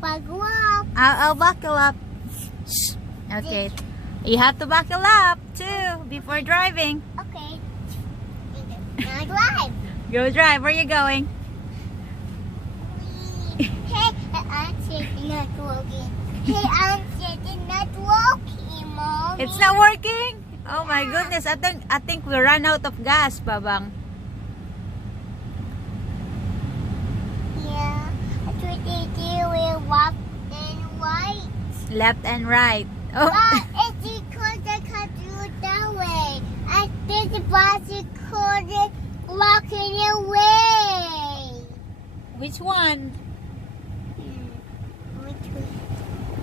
Buckle up. I'll buckle up. Shh. Okay. You have to buckle up too before driving. Okay. Now drive. Go drive. Where are you going? Hey, Auntie, not working. Hey, Auntie, not working, Mommy. It's not working? Oh my goodness. I think we ran out of gas, Babang. Yeah. I think they will left and right. Left and right. Oh. But it's because I can't do it that way. I think the bicycle is walking away. Which one? Which way?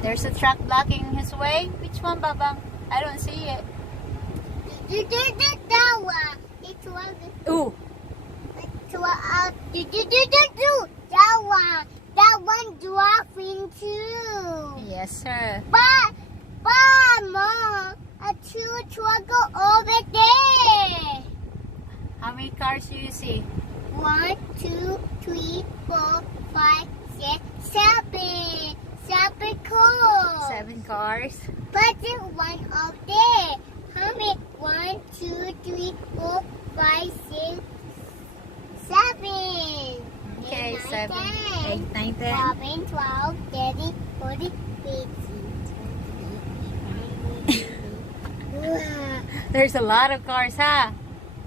There's a truck blocking his way. Which one, Babang? I don't see it. That one. It's one. Ooh. It's one. That one. That one driving too. Yes, sir. But, Mom, a two truck over there. How many cars do you see? 1, 2, 3, 4, 5, 6, 7. 7 cars. 7 cars. But there's one up there. How many? 1, 2, 3, 4, 5, 6, 7. Okay, 7, 10, 8, 9, 10. 11, 12, 13, 14, 15. There's a lot of cars, huh?